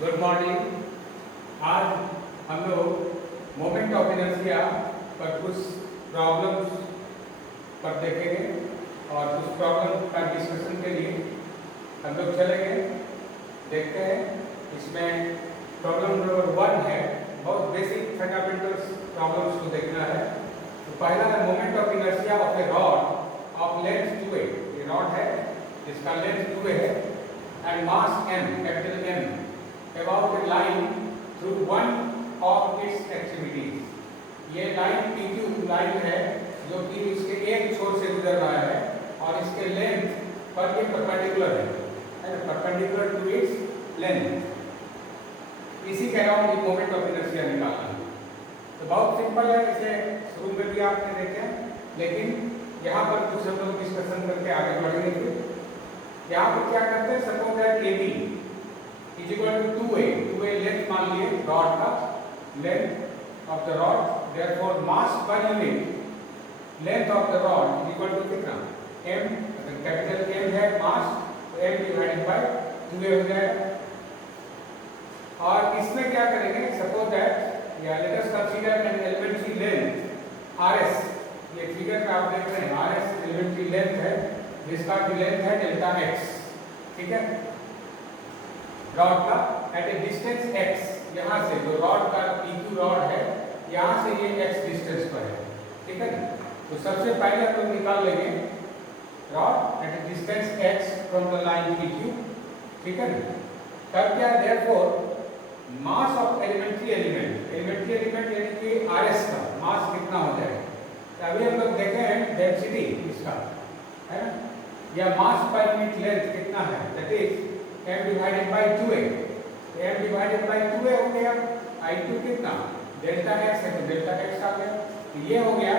Good morning. आज हम लोग मोमेंट ऑफ इनर्शिया पर कुछ प्रॉब्लम्स पर देखेंगे और कुछ प्रॉब्लम का डिस्कशन के लिए हम लोग चलेंगे। देखते हैं इसमें प्रॉब्लम नंबर 1 है, बहुत बेसिक फंडामेंटल प्रॉब्लम्स को देखना है। तो पहला है moment of inertia of a rod of length 2a। ये रॉड है जिसका लेंथ 2a है and mass m, capital M, about a line through one of its extremities। ये लाइन PQ लाइन है जो कि इसके एक छोर से गुजर रहा है और इसके लेंथ पर ये परपेंडिकुलर है, परपेंडिकुलर टू इट्स लेंथ। इसी के अराउंड मोमेंट ऑफ इनर्शिया निकालना है। तो बहुत सिंपल है, इसे शुरू में भी आपने देखे, लेकिन यहाँ पर कुछ हम लोग डिस्कशन करके आगे बढ़ेंगे। यहाँ पर क्या करते हैं, suppose that AB is equal to 2a length मान लिए रॉड का, length of the rod, therefore mass per unit length of the rod is equal to कितना m, अगर कैपिटल M है मास तो m डिवाइडेड बाय 2a हो जाएगा। और इसमें क्या करेंगे, सपोज दैट या let us consider an elementary length rs। ये फिगर में आप देख रहे हैं rs एलिमेंट्री लेंथ है जिसका की लेंथ है डेल्टा x, ठीक है, रॉड का एट ए डिस्टेंस x। यहाँ से जो रॉड का PQ रॉड है यहाँ से ये x डिस्टेंस पर है, ठीक है। तो सबसे पहले हम लोग निकाल लेंगे rod at a distance x from the line PQ, ठीक है। तब क्या है, therefore mass of elementary element यानी कि RS का मास कितना हो जाएगा। तो अभी हम लोग देखें हैं डेंसिटी इसका, है ना, या मास पर यूनिट लेंथ कितना है, that is m divided by 2a। m divided by 2a हो गया, I2 कितना डेल्टा x है तो डेल्टा x आ गया। तो ये हो गया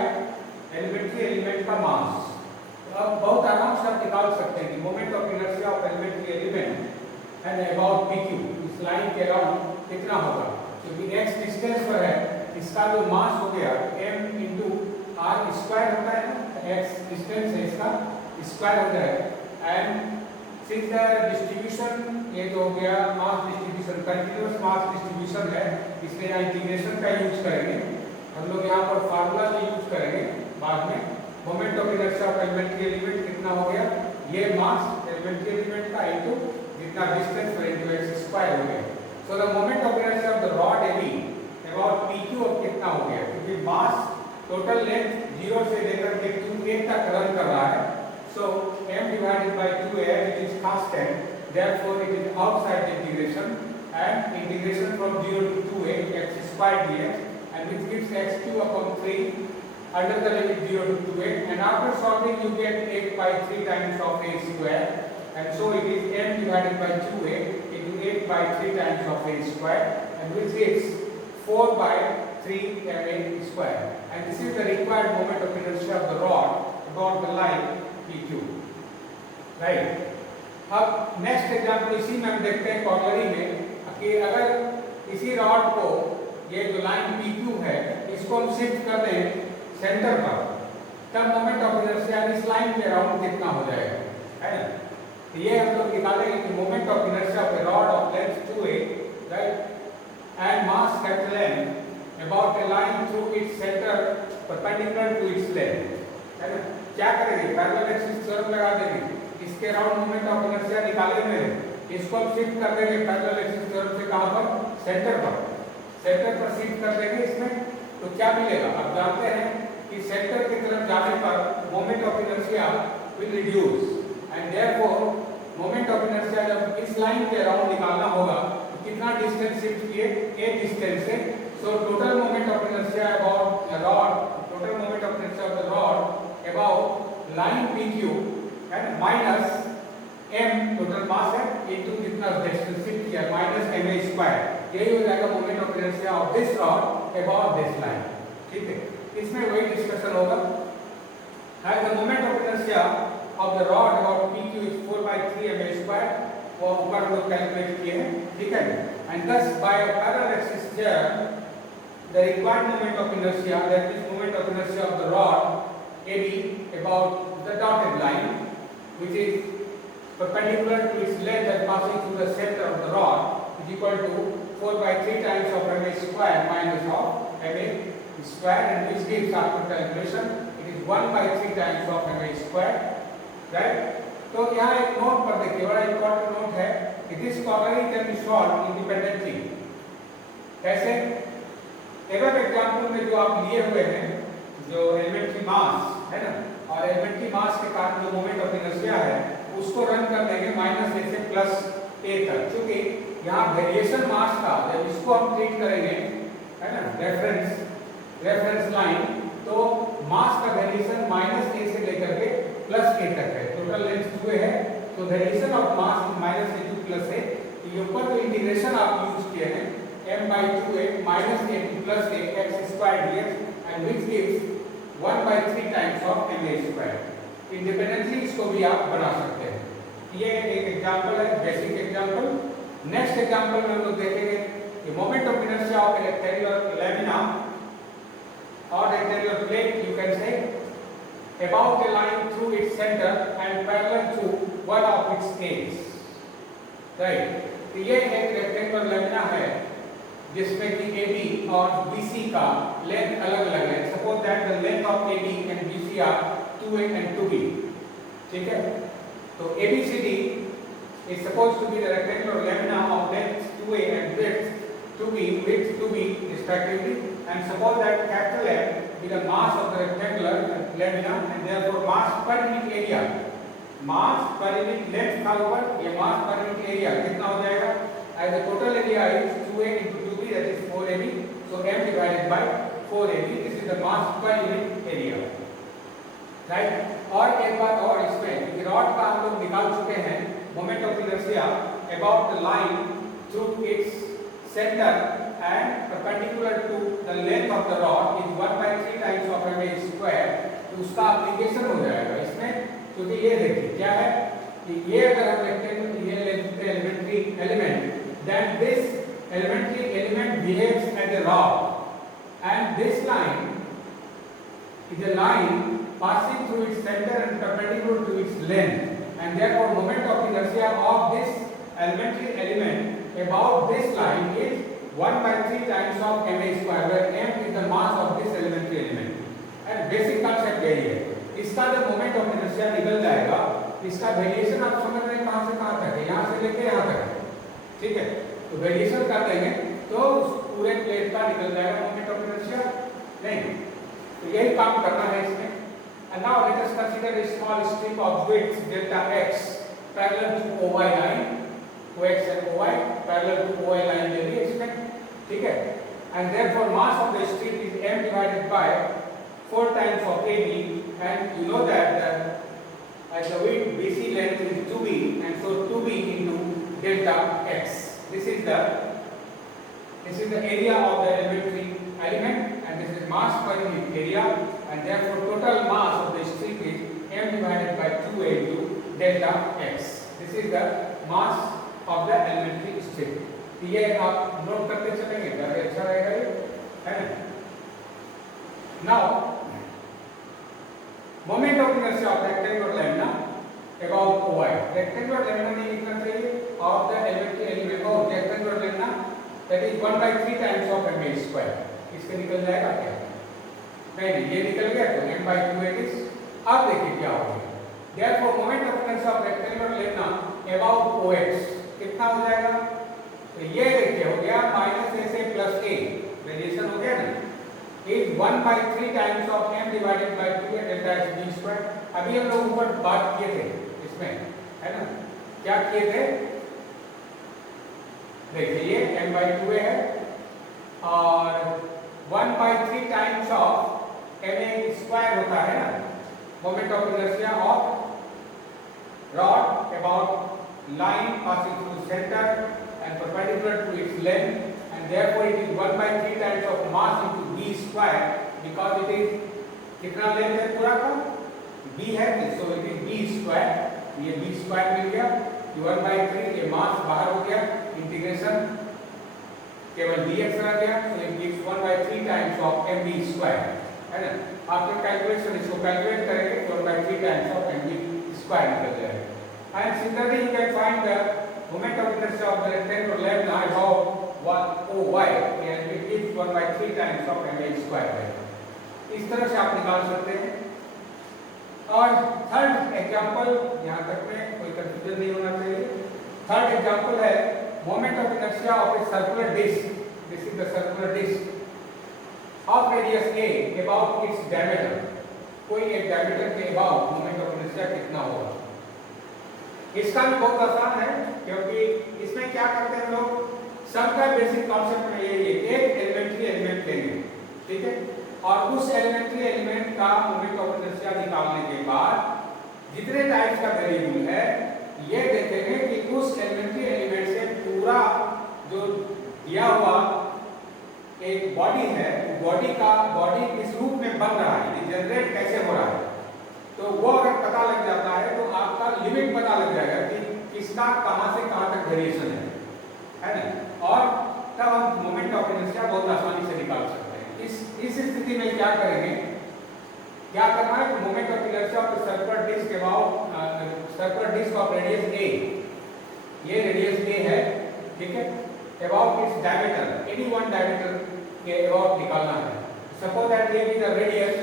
एलिमेंट्री एलिमेंट का मास। तो अब बहुत आराम से आप निकाल सकते हैं कि moment of inertia of elementary element and about PQ, इस लाइन के अराउंड कितना होगा, क्योंकि x डिस्टेंस पर है, इसका जो मास हो गया m into r स्क्वायर होता है ना, x डिस्टेंस है इसका स्क्वायर हो जाएगा। एंड सिंस द डिस्ट्रीब्यूशन, ये जो हो गया mass distribution, continuous mass distribution है, इसलिए यहाँ इंटीग्रेशन का यूज करेंगे हम लोग। यहाँ पर फार्मूला भी यूज करेंगे बाद में। Moment of inertia of elementary element कितना हो गया, ये मास एलिमेंट्री एलिमेंट का इनटू जितना डिस्टेंस पर इनटू x स्क्वायर हो गया। So the moment of inertia of the rod AB about PQ अब कितना हो गया, क्योंकि मास टोटल लेंथ 0 से लेकर के 2a तक रन कर रहा है। So m divided by 2a, which is constant, therefore it is outside the integration, and integration from 0 to 2a x squared dx, and which gives x2 upon 3 under the limit 0 to 2a, and after solving you get 8 by 3 times of a square, and so it is m divided by 2a into 8 by 3 times of a square, and which gives 4 by 3 a square, and this is the required moment of inertia of the rod about the line PQ, right. अब next example इसी में हम देखते हैं coronary में कि अगर इसी रॉड को, ये जो लाइन PQ है, इसको हम शिफ्ट कर दें सेंटर पर, तब मोमेंट ऑफ इनर्शिया इस लाइन के अराउंड कितना हो जाएगा, है ना। तो ये हम लोग निकालेंगे कि moment of inertia of a rod of length 2a, right, and mass capital M about a line through its centre perpendicular to its length, है ना। क्या करेंगे, पैरेलल एक्सिस थ्योरम लगा देंगे, इसके अराउंड मोमेंट ऑफ इनर्शिया निकालेंगे, इसको हम शिफ्ट कर देंगे पैरेलल एक्सिस थ्योरम से कहां पर, सेंटर पर शिफ्ट कर देंगे इसमें। तो क्या मिलेगा, आप जानते हैं कि सेंटर की तरफ जाने पर moment of inertia will reduce, and therefore moment of inertia जब इस लाइन के अराउंड निकालना होगा तो कितना डिस्टेंस शिफ्ट किए, a डिस्टेंस से। So total moment of inertia about rod, total moment of inertia of the rod about line PQ है माइनस m टोटल मास है इनटू जितना डिस्टेंस शिफ्ट किया माइनस ma स्क्वायर, यही हो जाएगा moment of inertia of this rod about this line, ठीक है। इसमें वही डिस्कशन होगा। है the moment of inertia of the rod about PQ is 4 by 3 ma square, वो ऊपर हम लोग कैलकुलेट किए हैं, ठीक है। And thus by a parallel axis theorem the required moment of inertia, that is moment of inertia of the rod AB about the dotted line, which is perpendicular to its length and passing through the center of the rod, is equal to 4/3 times of ma square minus of ma square, and which gives after calculation it is 1/3 times of ma square, right? तो यहाँ एक note पर देखिए, बड़ा important note है कि this quadratic can be solved independently. कैसे? एवं एग्जांपल में जो आप लिए हुए हैं, जो एलिमेंट्री मास है ना, और एलिमेंट्री मास के कारण जो मोमेंट ऑफ इनर्शिया है उसको रन कर देंगे -a से +a तक, क्योंकि यहाँ वेरिएशन मास का जब इसको हम ट्रीट करेंगे है ना रेफरेंस लाइन, तो मास का वेरिएशन -a से लेकर के +a तक है। टोटल लेंथ 2a है, तो variation of mass -a to +a, ये ऊपर जो इंटीग्रेशन आप यूज किए हैं m/2a -a to +a x² dx, and which gives 1/3 times of ma square। Independently इसको भी आप बना सकते हैं। ये एक एग्जांपल है, बेसिक एग्जांपल। नेक्स्ट एग्जांपल में हम लोग देखेंगे कि moment of inertia of A rectangular lamina or rectangular plate, you can say, about a line through its center and parallel to one of its edges, right? तो ये एक rectangular lamina है जिसमें कि AB और BC का length अलग-अलग है। Suppose that the length of AB and BC are 2a and 2b, ठीक है? तो ABCD is supposed to be the rectangular lamina of length 2a and width 2b respectively, and suppose that capital M be the mass of the rectangular lamina, and therefore mass per unit area, mass per unit length का ऊपर, ये mass per unit area कितना हो जाएगा? As the total area is 2a into 2b, that is 4ab, so m divided by 4ab, this is the mass per unit area, right? और एक बात और इसमें, क्योंकि रॉड का हम लोग निकाल चुके हैं moment of inertia about the line through it's center and perpendicular to the length of the rod is 1/3 times of ma square, तो उसका एप्लीकेशन हो जाएगा इसमें, क्योंकि ये देखिए क्या है कि ये अगर हम देखते हैं ये elementary element, then this elementary element behaves as a rod and this line is a line passing through its center and perpendicular to its length, and therefore moment of inertia of this elementary element about this line is 1/3 times of ma square, where m is the mass of this elementary element, and basic concept यही है। इसका जब moment of inertia निकल जाएगा, इसका variation आप समझ रहे हैं कहाँ से कहाँ तक है, यहाँ से लेके यहाँ तक है, ठीक है? तो वेरिएशन कर देंगे तो उस पूरे प्लेट का निकल जाएगा मोमेंट ऑफ इनर्शिया, नहीं? तो यही काम करना है इसमें। And now let us consider a small strip of width delta x parallel to OY line, OX and OY parallel to OY line ले ली इसमें, ठीक है? And therefore mass of the strip is m divided by 4 times of AB, and you know that as the width BC length is 2b, and so 2b into delta x. This is the area of the elementary element, and this is mass per unit area, and therefore total mass of the strip is m divided by 2a into delta x. This is the mass of the elementary strip. ये आप note करते चलेंगे, ज़्यादा अच्छा रहेगा ये, है ना? Now, moment of inertia of rectangular lamina about OY. Rectangular lamina नहीं लिखना चाहिए, of the elementary element of rectangular lamina, that is 1/3 times of ma square. इसके निकल जाएगा क्या? नहीं, ये निकल गया तो m/2 it is. अब देखिए क्या होगा। Therefore, moment of inertia of rectangular lamina about OX कितना हो जाएगा? तो ये देखिए हो गया -a से +a, वेरिएशन हो गया ना, is 1/3 times of m divided by 2a delta x b square। अभी हम लोग ऊपर बात किए थे इसमें, है ना? क्या किए थे? देखिए ये m/2a है और 1/3 times of ma square होता है ना, moment of inertia of rod about line passing through center and perpendicular to its length, and therefore it is 1/3 times of mass into b square, because it is कितना length है पूरा का? b है, so it is b square, ये b square मिल गया, 1/3, ये मास बाहर हो गया, इंटीग्रेशन केवल dx रह गया, so it gives 1/3 times of mb square, है ना? आपके कैलकुलेशन इसको कैलकुलेट करेंगे तो 1/3 times of mb square निकल जाएगा। And similarly, you can find the moment of inertia of the rectangular lamina about by 3 times of mh square है। इस तरह से आप निकाल सकते हैं। और थर्ड एग्जांपल, यहाँ तक में कोई कंफ्यूजन नहीं होना चाहिए। थर्ड एग्जांपल है moment of inertia of a circular disc. This is the circular disc of radius a about its diameter. कोई एक डायमीटर के अबाउट मोमेंट ऑफ इनर्शिया कितना होगा। इसका भी बहुत आसान है, क्योंकि इसमें क्या करते हैं लोग, सबका बेसिक कॉन्सेप्ट में यही है, एक एलिमेंट्री एलिमेंट लेंगे, ठीक है, और उस एलिमेंट्री एलिमेंट का मोमेंट ऑफ इनर्शिया निकालने के बाद जितने टाइप्स का वेरिएबल है ये देखेंगे कि उस एलिमेंट्री एलिमेंट से पूरा जो दिया हुआ एक बॉडी है, बॉडी किस रूप में बन रहा है, जनरेट कैसे हो रहा है। तो वो अगर पता लग जाता है तो आपका लिमिट पता लग जाएगा कि किसका कहां से कहां तक वेरिएशन है ना, और तब हम मोमेंट ऑफ इनर्शिया बहुत आसानी से निकाल सकते हैं। इस स्थिति में क्या करेंगे, क्या करना है, moment of inertia of circular disc about circular disc of radius a, ये रेडियस a है, ठीक है, about its diameter, any one diameter के अबाउट निकालना है। Suppose that a is the radius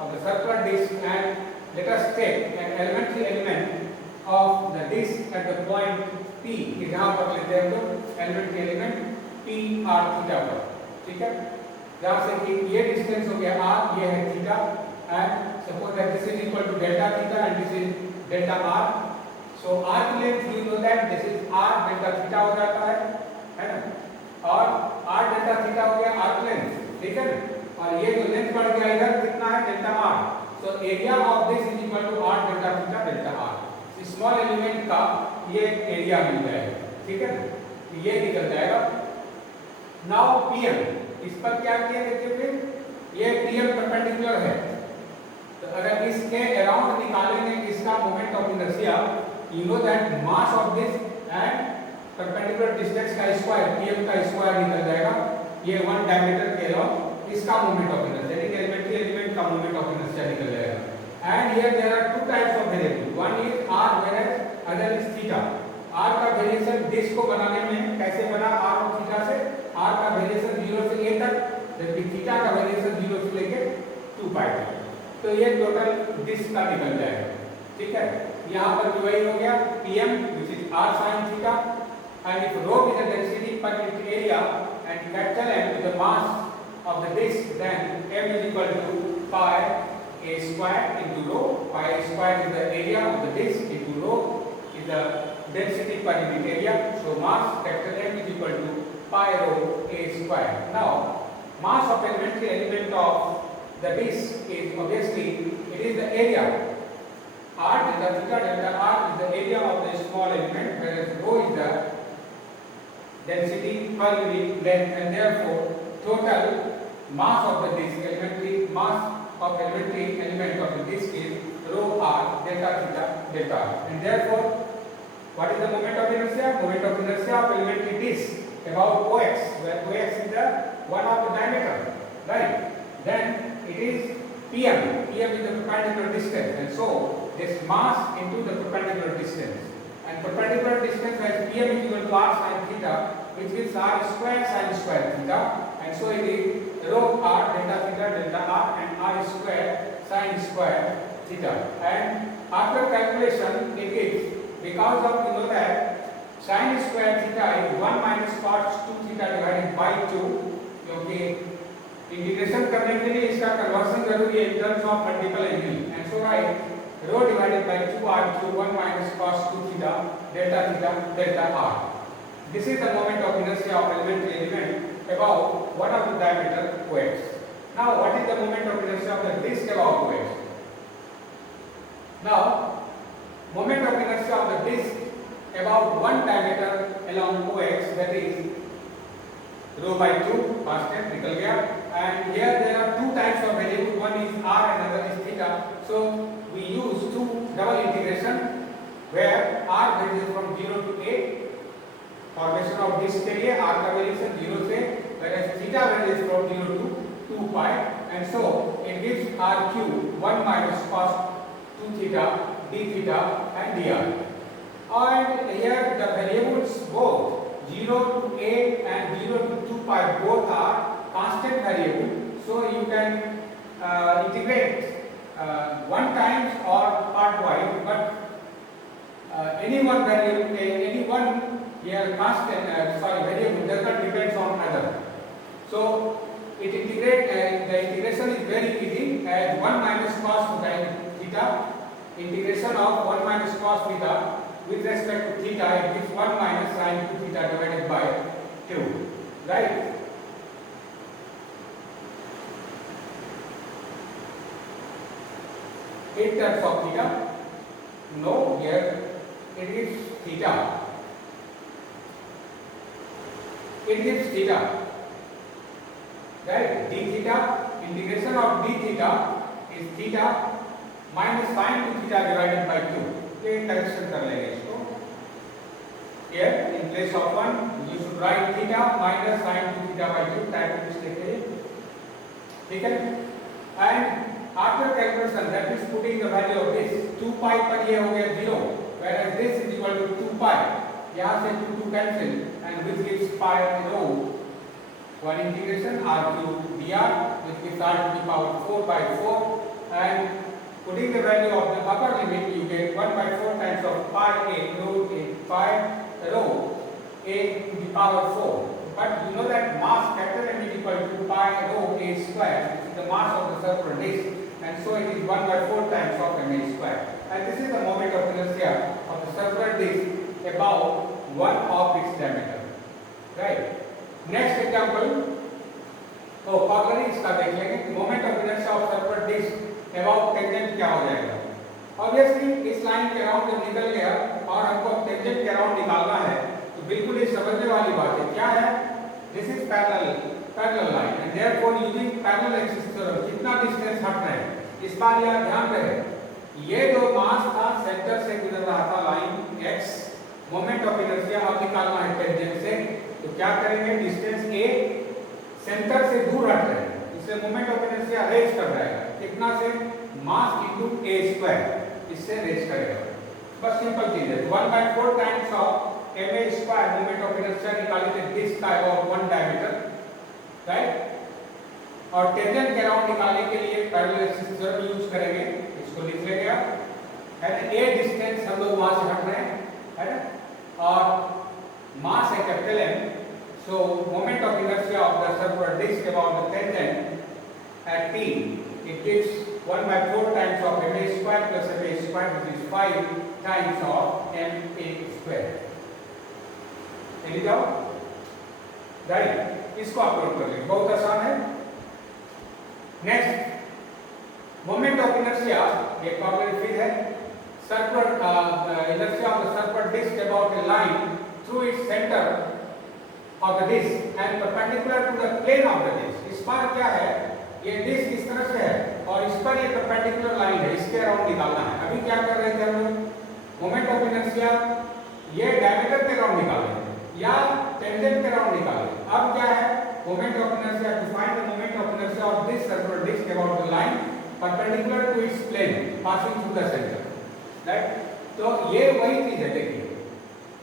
of the circular disk and let us take an elementary element of the disk at the point P, यहाँ पर लेते हैं तो elementary element P r theta पर, ठीक है, जहाँ से कि ये डिस्टेंस हो गया r, ये है theta, and suppose that this is equal to delta theta and this is delta r, so arc length you know that this is r delta theta हो जाता है ना, और r delta theta हो गया arc length, ठीक है, और ये जो लेंथ बढ़ गया इधर कितना है, delta r, so area of this is equal to r delta theta delta r, small element का ये एरिया मिल जाएगा, ठीक है, ये निकल जाएगा। नाउ pm, इस पर क्या किया देखिए, फिर ये pm परपेंडिकुलर है, तो अगर इसके अराउंड निकालेंगे इसका moment of inertia, you know that mass of this and perpendicular distance का स्क्वायर, pm का स्क्वायर निकल जाएगा, ये वन डायमीटर के अराउंड इसका मोमेंट ऑफ इनर्शिया, यानी एलिमेंट्री एलिमेंट का मोमेंट ऑफ इनर्शिया निकल जाएगा। And here there are two types of variable. One is r, whereas other is theta. R का वेरिएशन डिस्क को बनाने में कैसे बना, r और थीटा से, r का वेरिएशन 0 से a तक, जबकि थीटा का वेरिएशन 0 से लेके 2 पाई तक। तो ये टोटल डिस्क का निकल जाएगा, ठीक है। यहाँ पर भी वही हो गया, pm which is r sin theta, and if rho is the density per unit area and capital M is the mass of the disk, then m is equal to pi a square into rho. Pi square is the area of the disk into rho is the density per unit area. So mass capital M is equal to pi rho a square. Now mass of elementary element of the disk is obviously it is the area. R delta theta delta r is the area of the small element, whereas rho is the density per unit length, and therefore total mass of the disk, elementary mass of elementary element of the disk is rho r delta theta delta r, and therefore what is the moment of inertia? Moment of inertia of elementary disk about OX, where OX is the one of the diameter, right? Then it is PM. PM is the perpendicular distance, and so this mass into the perpendicular distance, and perpendicular distance as PM is equal to r sin theta, which gives r square sin square theta, and so it is rho r delta theta delta r and r square sin square theta. And after calculation it is, because of you know that sin square theta is 1 minus cos 2 theta divided by 2, क्योंकि integration करने के लिए इसका conversion जरूरी है in terms of multiple angle, and so right rho divided by 2r cube 1 minus cos 2 theta delta r. This is the moment of inertia of elementary element about one of the diameter OX. Now what is the moment of inertia of the disk about OX? Now moment of inertia of the disk about one diameter along OX, that is rho by 2, past tense निकल गया, and here there are two types of variable, one is r and another is theta, so we use two double integration where r varies from 0 to a, formation of disk के लिए r का variation 0 से, whereas theta varies from 0 to 2 pi, and so it gives r cube 1 minus cos 2 theta d theta and dr. And here the variables both 0 to a and 0 to 2 pi both are constant variable, so you can integrate one times or partwise, but any one variable, any one here constant variable does not depends on other. So it integrate the integration is very easy as 1 minus cos theta. Integration of 1 minus cos theta with respect to theta, it gives 1 minus sin 2 theta divided by 2, right? In terms of theta, no, here it gives theta. It gives theta, right? D theta, integration of d theta is theta minus sin 2 theta divided by 2. ये correction कर लेंगे इसको. Here in place of 1 you should write theta minus sin 2 theta by 2. Type mistake है, ठीक है? And after calculation, that is putting the value of this 2 pi पर ये हो गया 0, whereas this is equal to 2 pi. यहाँ से 2 cancel and which gives pi rho 1 integration r cube dr, which gives r to the power 4 by 4, and putting the value of the upper limit, you get 1 by 4 times of pi a rho a pi rho a to the power 4. But you know that mass capital M is equal to pi rho a square, which is the mass of the circular disc, and so it is 1 by 4 times of m a square. And this is the moment of inertia of the circular disc about 1 of its diameter. Right? Next example, तो corollary इसका देख लेंगे. Moment of inertia of circular disc about tangent क्या हो जाएगा? Obviously इस लाइन के अराउंड जब निकल गया और हमको टेंजेंट के अराउंड निकालना है, तो बिल्कुल ये समझने वाली बात है. क्या है? This is parallel line, and therefore using parallel axis theorem कितना डिस्टेंस हट रहा है, इस बार यह ध्यान रहे. ये जो मास था सेंटर से गुजर रहा था line x, moment of inertia अब निकालना है टेंजेंट से. तो क्या करेंगे? डिस्टेंस a सेंटर से दूर हट रहे हैं, इससे मोमेंट ऑफ इनर्शिया रेज कर जाएगा. कितना से? मास इनटू a स्क्वायर, इससे रेज करेगा. बस सिंपल चीज है. 1/4 times of ma square moment of inertia निकाले थे डिस्क का अबाउट 1 डायमीटर, राइट? और टेंजेंट के अराउंड निकालने के लिए पैरेलल एक्सिस थ्योरम यूज करेंगे. इसको लिख लेंगे आप. एंड a डिस्टेंस हम लोग वहां से हट रहे हैं, है ना? और मास है capital M. So moment of inertia of the circular disc about the tangent at t, it gives 1/4 times of ma square plus ma square, which is 5 times of ma square. Any doubt? Right? इसको आप note कर लीजिए, बहुत आसान है. Next, moment of inertia एक complex फिर है. circular inertia of the circular disc about a line through its center of the disc and perpendicular to the plane of the disc. इस पर क्या है? ये डिस्क इस तरह से है और इस पर ये परपेंडिकुलर लाइन है, इसके अराउंड निकालना है. अभी क्या कर रहे थे हम लोग? मोमेंट ऑफ इनर्शिया ये डायमीटर के अराउंड निकाले या टेंजेंट के अराउंड निकाले. अब क्या है? Moment of inertia to find the moment of inertia of this circular disc about the line perpendicular to its plane passing through the centre. Right? तो ये वही चीज है, देखिए,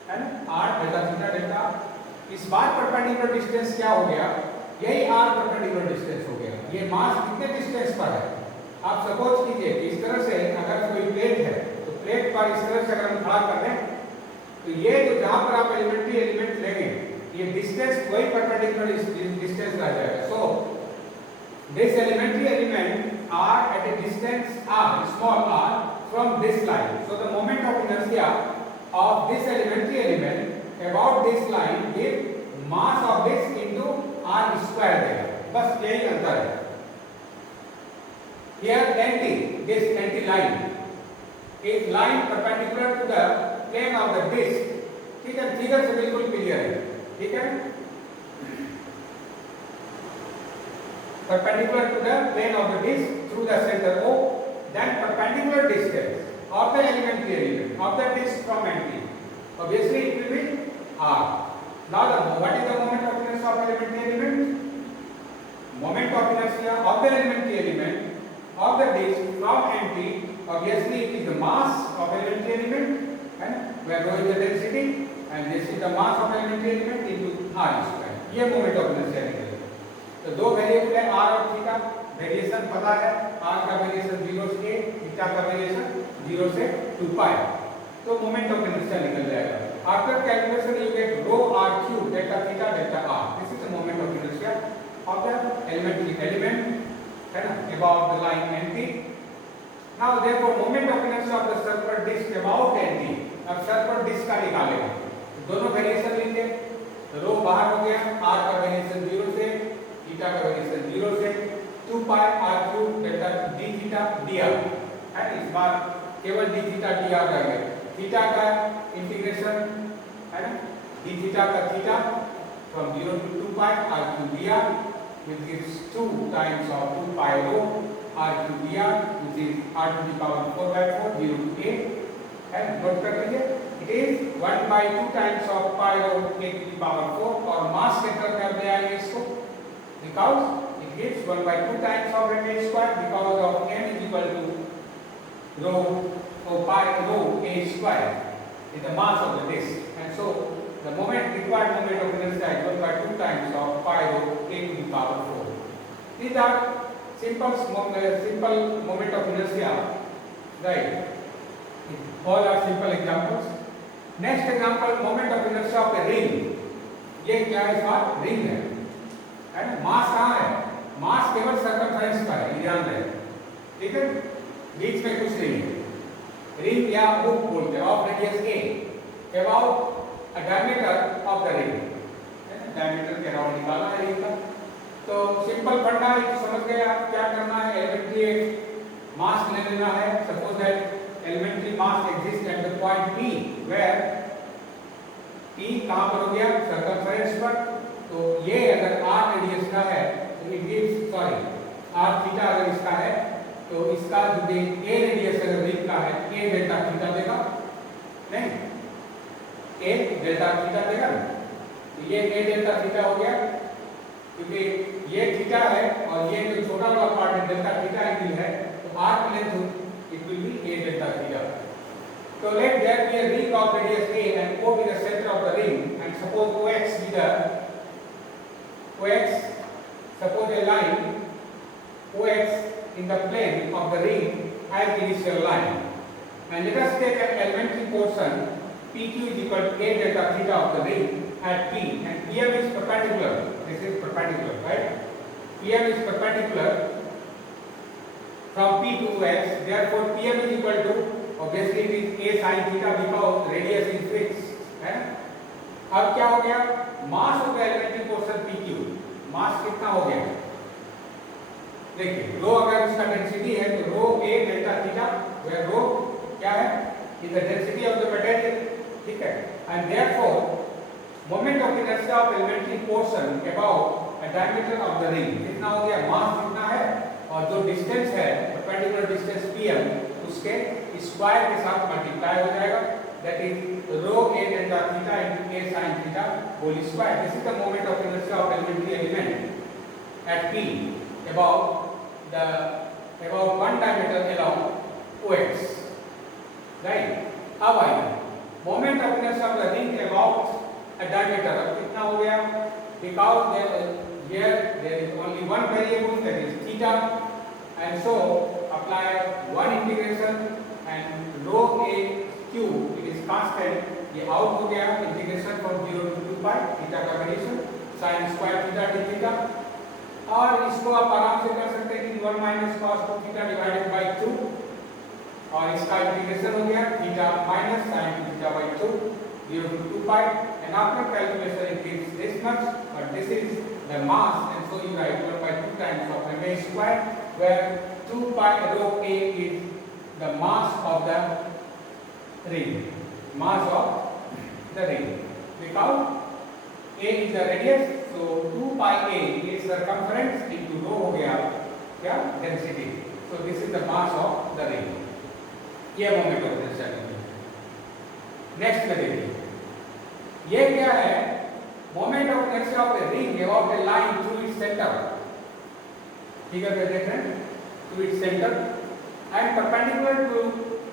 है ना? r delta theta delta. इस बार परपेंडिकुलर डिस्टेंस क्या हो गया? यही r परपेंडिकुलर डिस्टेंस हो गया. ये मास कितने डिस्टेंस पर है? आप सपोज कीजिए कि इस तरह से अगर कोई प्लेट है तो प्लेट पर इस तरह से अगर हम खड़ा कर दें तो ये जो जहां पर आप एलिमेंट्री एलिमेंट लेंगे ये डिस्टेंस वही परपेंडिकुलर डिस्टेंस रह जाएगा. So this elementary element are at a distance r small r from this line. So the moment of inertia of this elementary element about this line give mass of this into r square देगा. बस यही अंतर है. Here NT, this NT line is line perpendicular to the plane of the disc. ठीक है, figure से बिल्कुल clear है. ठीक है, perpendicular to the plane of the disc through the center O. Then perpendicular distance of the elementary element of the disc from NT. Obviously it will be r. Now what is the moment of inertia of elementary element? Moment of inertia of the elementary element of the disc from NT. Obviously it is the mass of elementary element, and where rho is the density, and this is the mass of elementary element into r square. ये moment of inertia निकलेगा. तो दो variable है are और theta, variation पता है, are का variation 0 से a, थीटा का वेरिएशन 0 से 2 पाई, तो मोमेंट ऑफ इनर्शिया निकल जाएगा। After calculation you get rho r cube delta theta delta r, this is the moment of inertia of the element, है ना, about the line anti. Now therefore moment of inertia of the circular disc about anti, अब circular disc का निकालेंगे, दोनों variation लेंगे, रो बाहर हो गया, आर का वेरिएशन 0 से, थीटा का वेरिएशन 0 से 2 pi r cube delta d theta d r, है, इस बार केवल डी थीटा डी आर रह गया, थीटा का इंटीग्रेशन, है ना, डी थीटा का theta from 0 to 2 pi r cube dr, which gives 2 times of 2 pi rho r cube dr, which is r to the power 4 by 4 0 to a, है, note कर लीजिए, it is 1 by 2 times of pi rho a to the power 4, और mass centre कर दे आएंगे इसको, because it gives 1 by 2 times of m a square, because of m is equal to rho or pi rho a square is the mass of the disk, and so the moment required moment of inertia is 1 by 2 times of pi rho a to the power 4. These are simple moment of inertia, right? All are simple examples. Next example, moment of inertia of a ring. ये क्या है, इस बार ring है ना, मास कहाँ है, मास केवल circumference का है, ये ध्यान रहे, ठीक है, बीच में कुछ नहीं है, रिंग या हुक बोलते हैं, of radius a about a diameter of the ring, diameter के अराउंड निकाला है रिंग का। तो सिंपल फंडा है, समझ गए आप क्या करना है, एलिमेंट्री मास ले लेना है, suppose that elementary mass exist at the point p where p कहां पर हो गया, सर्कमफ्रेंस पर, तो ये अगर r रेडियस का है तो it gives, sorry r theta अगर इसका है तो इसका जो a रेडियस अगर रिंग का है a डेल्टा थीटा देगा, नहीं a डेल्टा थीटा देगा ना, तो ये a डेल्टा थीटा हो गया, क्योंकि ये थीटा है और ये जो छोटा वाला पार्ट है डेल्टा थीटा एंगल है, तो arc length it will be a delta theta. So let there be a ring of radius a and O be the center of the ring, and suppose OX be the OX, suppose a line OX in the plane of the ring as initial line, and let us take an elementary portion PQ is equal to a delta theta of the ring at P, and PM is perpendicular, this is perpendicular, right? PM is perpendicular from P to X, therefore PM is equal to, obviously it is a sin theta because radius is fixed, है। अब क्या हो गया, mass of the elementary portion PQ, mass कितना हो गया, देखिए रो अगर इसका डेंसिटी है तो rho a delta theta, where rho क्या है, is the density of the material, ठीक है, and therefore moment of inertia of elementary portion about a diameter of the ring कितना हो गया, मास कितना है, और जो डिस्टेंस है परपेंडिकुलर डिस्टेंस pm उसके स्क्वायर के साथ मल्टीप्लाई हो जाएगा, that is rho a delta theta into a sin theta whole square. This is the moment of inertia of elementary element at p about one diameter along OX, right? अब आइए moment of inertia of the ring about a diameter, अब कितना हो गया, because there is only one variable, that is theta, and so apply one integration and rho a cube, it is constant, ये out हो गया, integration from 0 to 2 pi theta का variation sin square theta d theta, और इसको आप आराम से कर सकते हैं कि 1 minus cos 2 theta divided by 2, और इसका इंटीग्रेशन हो गया theta minus sin theta by 2 0 to 2 pi, and after calculation it gives this much, but this is the mass, and so you write 1 by 2 times of m a square, where 2 pi rho a is the mass of the ring, mass of the ring, because a is the radius, so 2 pi a is circumference into rho हो गया क्या, density, so this is the mass of the ring, ये moment of inertia है। Next में देखिए ये क्या है, moment of inertia of a ring about a line through its centre, ठीक है, देख रहे हैं, through its centre and perpendicular to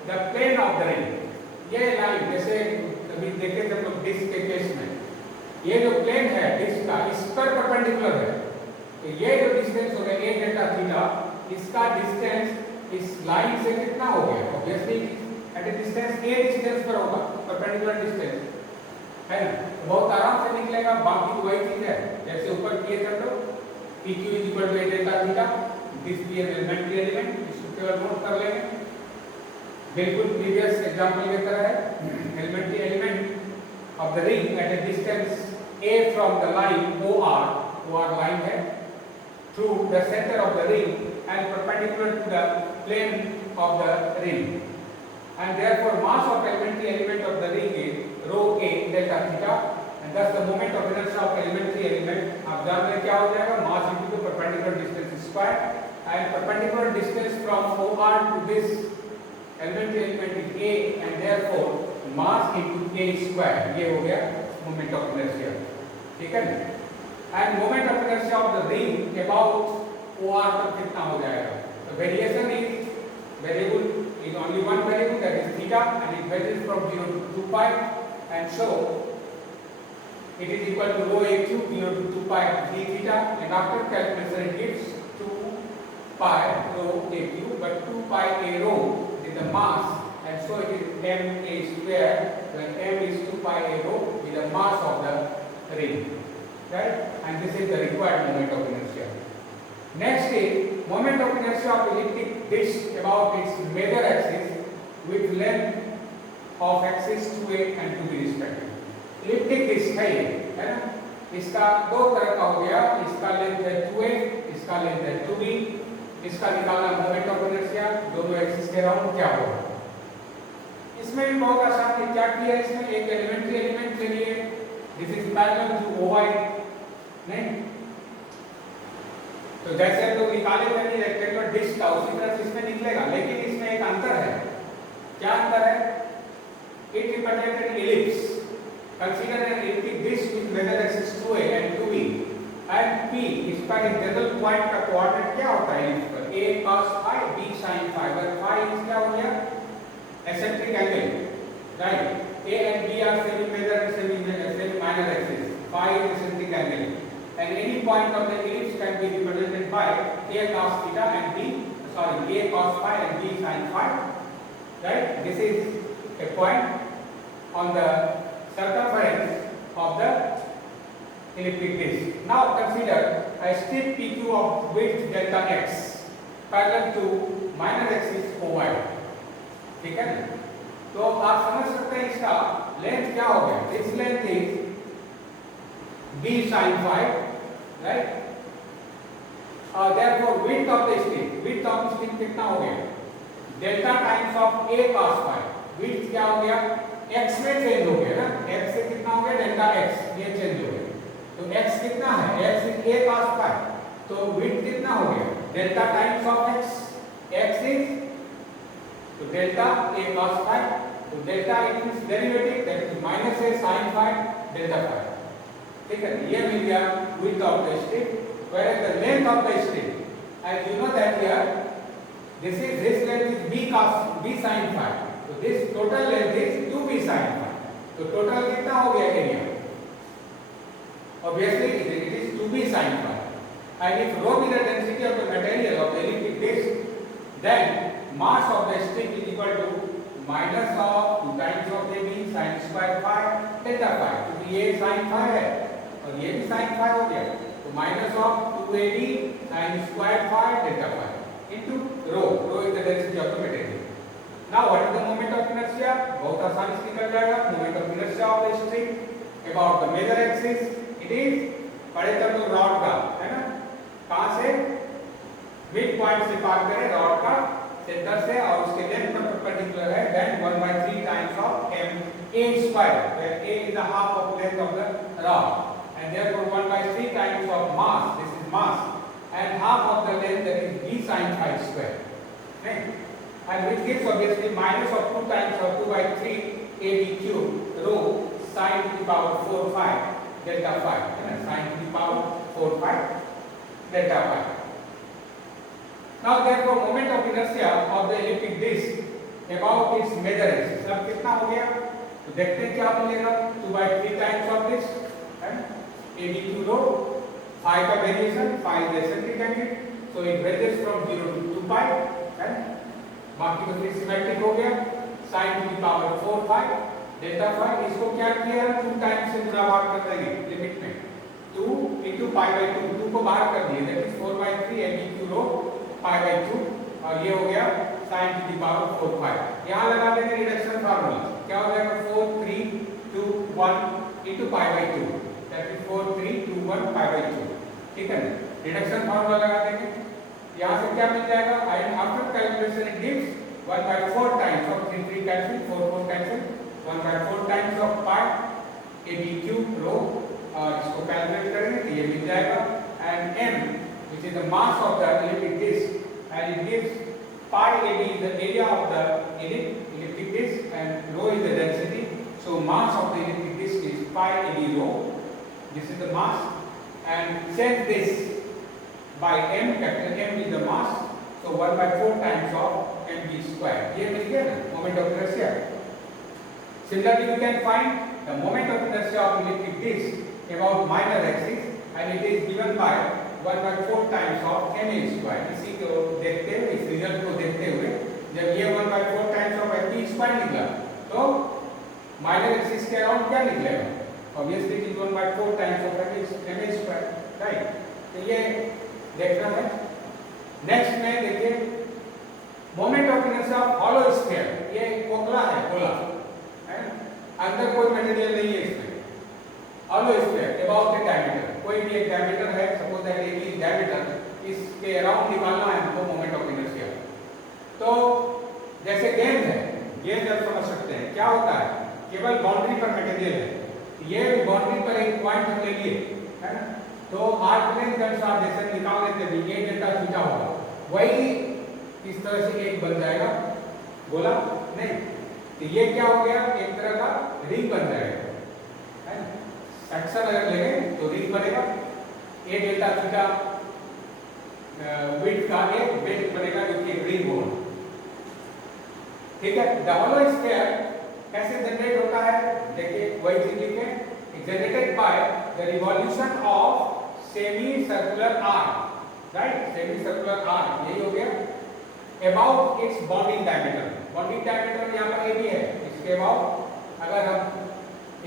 the plane of the ring. ये लाइन जैसे कभी देखे थे लोग डिस्क के केस में, ये जो प्लेन है डिस्क का इस पर परपेंडिकुलर है, तो ये जो डिस्टेंस हो गया a डेल्टा थीटा, इसका डिस्टेंस इस लाइन से कितना हो गया? Obviously at a distance a distance पर होगा, परपेंडिकुलर डिस्टेंस है ना, तो बहुत आराम से निकलेगा। बाकी तो वही चीज है जैसे ऊपर किए कर लो, PQ = a delta theta, this भी एन एलिमेंट्री एलिमेंट, इसको केवल नोट कर लेंगे, बिल्कुल प्रीवियस एग्जांपल की तरह है। Elementary element of the ring at a distance a from the line OR line है, through the center of the ring and perpendicular to the plane of the ring, and therefore mass of elementary element of the ring is rho a delta theta, and thus the moment of inertia of elementary element आप जान रहे क्या हो जाएगा, mass into the perpendicular distance square, and perpendicular distance from OR to this elementary element is a, and therefore mass into a square, ये हो गया moment of inertia, ठीक है। End moment of inertia of the ring about OR पर कितना हो जाएगा? तो variation is variable is only one variable, that is theta, and it varies from 0 to 2 pi, and so it is equal to rho a cube 0 to 2 pi d theta, and after calculation it gives 2 pi rho a cube, but 2 pi a rho is the mass, and so it is m a square, when m is 2 pi a rho is the mass of the ring, right? And this is the required moment of inertia. Next is moment of inertia of elliptic disk about its major axis with length of axis 2a and 2b respectively. elliptic disk है ये, है ना? इसका दो तरह का हो गया, इसका लेंथ है 2a, इसका लेंथ है 2b। इसका निकालना मोमेंट ऑफ इनर्शिया दोनों एक्सिस के राउंड क्या होगा। इसमें भी बहुत आसान है, क्या किया इसमें, एक एलिमेंट्री एलिमेंट ले लिए, this is parallel to OY, नहीं तो जैसे हम लोग निकाले थे कि रेक्टेंगुलर डिस्क का, उसी तरह से इसमें निकलेगा, लेकिन इसमें एक अंतर है। क्या अंतर है? It represents an ellipse, consider N elliptic disk with major axis 2a and 2b and p, इसका एक जनरल पॉइंट का कोऑर्डिनेट क्या होता है एलिप्स पर, a cos phi b sin phi, अगर phi इस क्या हो गया, eccentric angle, right. a and b are semi major and semi minor axis, phi is eccentric angle, and any point of the ellipse can be represented by a cos theta and a cos phi and b sin phi, right? This is a point on the circumference of the elliptic disk. Now consider a strip PQ of width delta x parallel to minor axis OY, ठीक है ना? तो आप समझ सकते हैं इसका length क्या हो गया, this length is b sin phi, right? Therefore width of the strip कितना हो गया, delta times of a cos phi, width क्या हो गया, x में चेंज हो गया ना, x से कितना हो गया, डेल्टा x, ये चेंज हो गया, तो x कितना है, x is a cos phi, तो width कितना हो गया, delta times of x is तो डेल्टा a cos phi, तो delta is derivative, that is minus a sin phi delta phi, ठीक है। ये मिल गया width of the strip, whereas the length of the strip, as you know that here this length is b sin phi, so this total length is 2b sin phi, तो total कितना हो गया area, obviously it is 2b sin phi, and if rho is the density of the material of the elliptic disk, then mass of the strip is equal to minus of 2 times of AB sin square phi delta phi, क्योंकि ये sin phi है और ये भी sin phi हो गया, तो minus of 2AB sin square phi delta phi into rho is the density of the material. Now what is the moment of inertia? बहुत आसानी से निकल जाएगा, moment of inertia of the strip about the major axis, it is पढ़े तब तो rod का, है ना, कहाँ से, मिड पॉइंट से पार करें रॉड का सेंटर से और उसके लेंथ पर परपेंडिकुलर है, then 1/3 times of m a square, where a is the half of length of the rod, and therefore 1/3 times of mass, this is mass, and half of the length, that is b sin phi square, right? And which gives obviously minus of 2 times of 2/3 ab cube rho sin to the power 4 phi delta phi, sin to the power 4 phi delta phi. Now therefore moment of inertia of the elliptic disk about its major axis, अब कितना हो गया, तो देखते हैं क्या मिलेगा, 2/3 times of this, and AB2 rho phi का variation, phi is eccentric angle, so it varies from 0 to 2 pi, है। बाकी तो फिर सिमेट्रिक हो गया, sin to the power 4 phi, delta phi, इसको क्या किया है 2 टाइम्स से गुणा भाग कर देंगे लिमिट में, 2 into pi by 2, 2 को बाहर कर दिए, that is 4 by 3 and q rho pi by 2, और ये हो गया sin to the power 4 phi। यहाँ लगा देंगे रिडक्शन फार्मूला, क्या हो जाएगा 4 3 2 1 into pi by 2, that is 4 3 2 1 pi by 2, ठीक है ना। रिडक्शन फार्मूला लगा देंगे, यहाँ से क्या मिल जाएगा, and after calculation it gives 1 by 4 times of 3 3 cancel, 4 4 cancel, 1 by 4 times of pi ab cube rho, और इसको कैलकुलेट करेंगे तो ये मिल जाएगा, and m which is the mass of the elliptic disc, and it gives pi ab is the area of the elliptic disc and rho is the density, so mass of the elliptic disc is pi ab rho, this is the mass, and set this by m, capital M is the mass, so 1 by 4 times of mv square, ये मिल गया ना moment of inertia। Similarly we can find the moment of inertia of elliptic disc about minor axis, and it is given by 1 by 4 times of ma square। इसी को देखते हुए, इस result को देखते हुए, जब ये 1 by 4 times of mv square निकला, तो minor axis के अराउंड क्या निकलेगा, obviously it is 1 by 4 times of ma square, right? तो ये देखना है। नेक्स्ट में देखिए moment of inertia of hollow sphere, ये खोखला है, गोला है, अंदर कोई मटेरियल नहीं है इसमें, hollow sphere about the diameter, कोई भी एक डायमीटर है, suppose that A is diameter, इसके अराउंड निकालना है हमको मोमेंट ऑफ इनर्शिया। तो जैसे गेंद है, गेंद आप समझ सकते हैं क्या होता है, केवल बाउंड्री पर मटेरियल है, ये बाउंड्री पर एक पॉइंट हम ले लिए, है ना, तो आर्क लेंथ के अनुसार जैसे निकाल लेते हैं ये डेल्टा थीटा होगा, वही इस तरह से एक बन जाएगा गोला, नहीं तो ये क्या हो गया, एक तरह का रिंग बन जाएगा, है ना, सेक्शन अगर लेंगे तो रिंग बनेगा, ए डेल्टा थीटा विड्थ का एक बेल्ट बनेगा जो कि एक रिंग होगा, ठीक है। द हॉलो स्फीयर कैसे जनरेट होता है, देखिए वही चीज लिखे, generated by the revolution of semi circular arc, right, semi circular arc, यही हो गया about it's bounding diameter, bounding diameter यहाँ पर ए भी है, इसके अबाउट अगर हम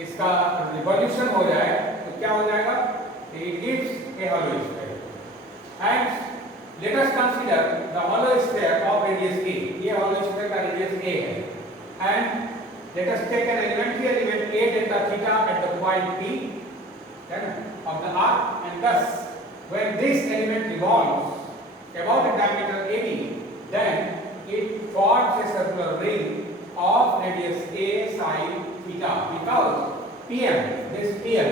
इसका रिवॉल्यूशन हो जाए तो क्या हो जाएगा, it gives A hollow sphere. And let us consider the hollow sphere of radius a, ये हॉलो स्फीयर का रेडियस a है, and let us take an elementary element a delta theta at the point P, then of the arc, and thus when this element revolves about a diameter AB, then it forms a circular ring of radius a sin theta, because PM, this PM,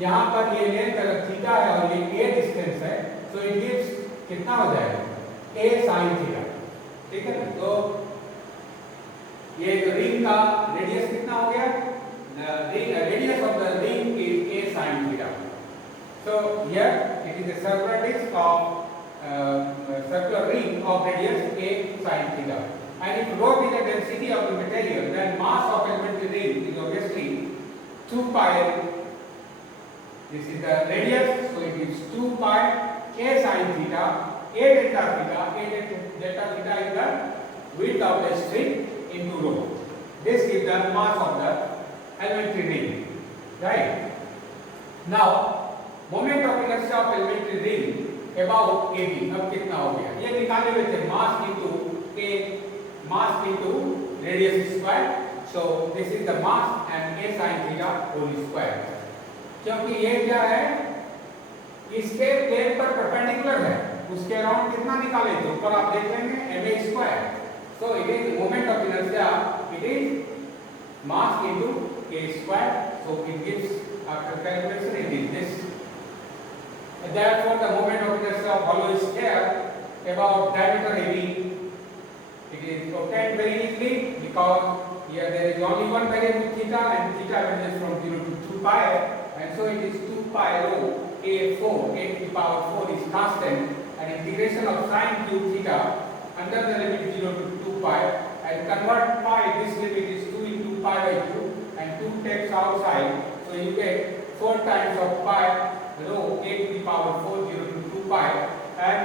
यहाँ पर ये length अगर theta है और ये a distance है, so it gives कितना हो जाएगा a sin theta, ठीक है ना। तो ये रिंग का रेडियस कितना हो गया, radius of the ring is a sin theta, so here it is a circular disc of circular ring of radius a sin theta, and if rho is the density of the material, then mass of elementary ring is obviously 2 pi, this is the radius, so it is 2 pi a sin theta, a delta theta is the width of the string into rho. This gives the mass of the elementary ring, right? Now moment of inertia of elementary ring about AB, अब कितना हो गया, ये निकाले हुए थे, mass into a, mass into radius square, so this is the mass and a sin theta whole square, क्योंकि ये क्या है, इसके प्लेन पर परपेंडिकुलर है, उसके अराउंड कितना निकाले थे, ऊपर आप देख लेंगे ma square, so it is moment of inertia, it is mass into a square, so it gives after calculation it is this, and therefore the moment of inertia of hollow sphere about diameter AB, it is obtained very easily because here there is only one variable theta, and theta ranges from 0 to 2 pi, and so it is 2 pi rho a4, a to the power 4 is constant, and integration of sin cube theta under the limit 0 to 2 pi, and convert pi, this limit is 2 into pi by 2, and 2 takes outside, so you get 4 times of pi rho a to the power 4 0 to 2 pi, and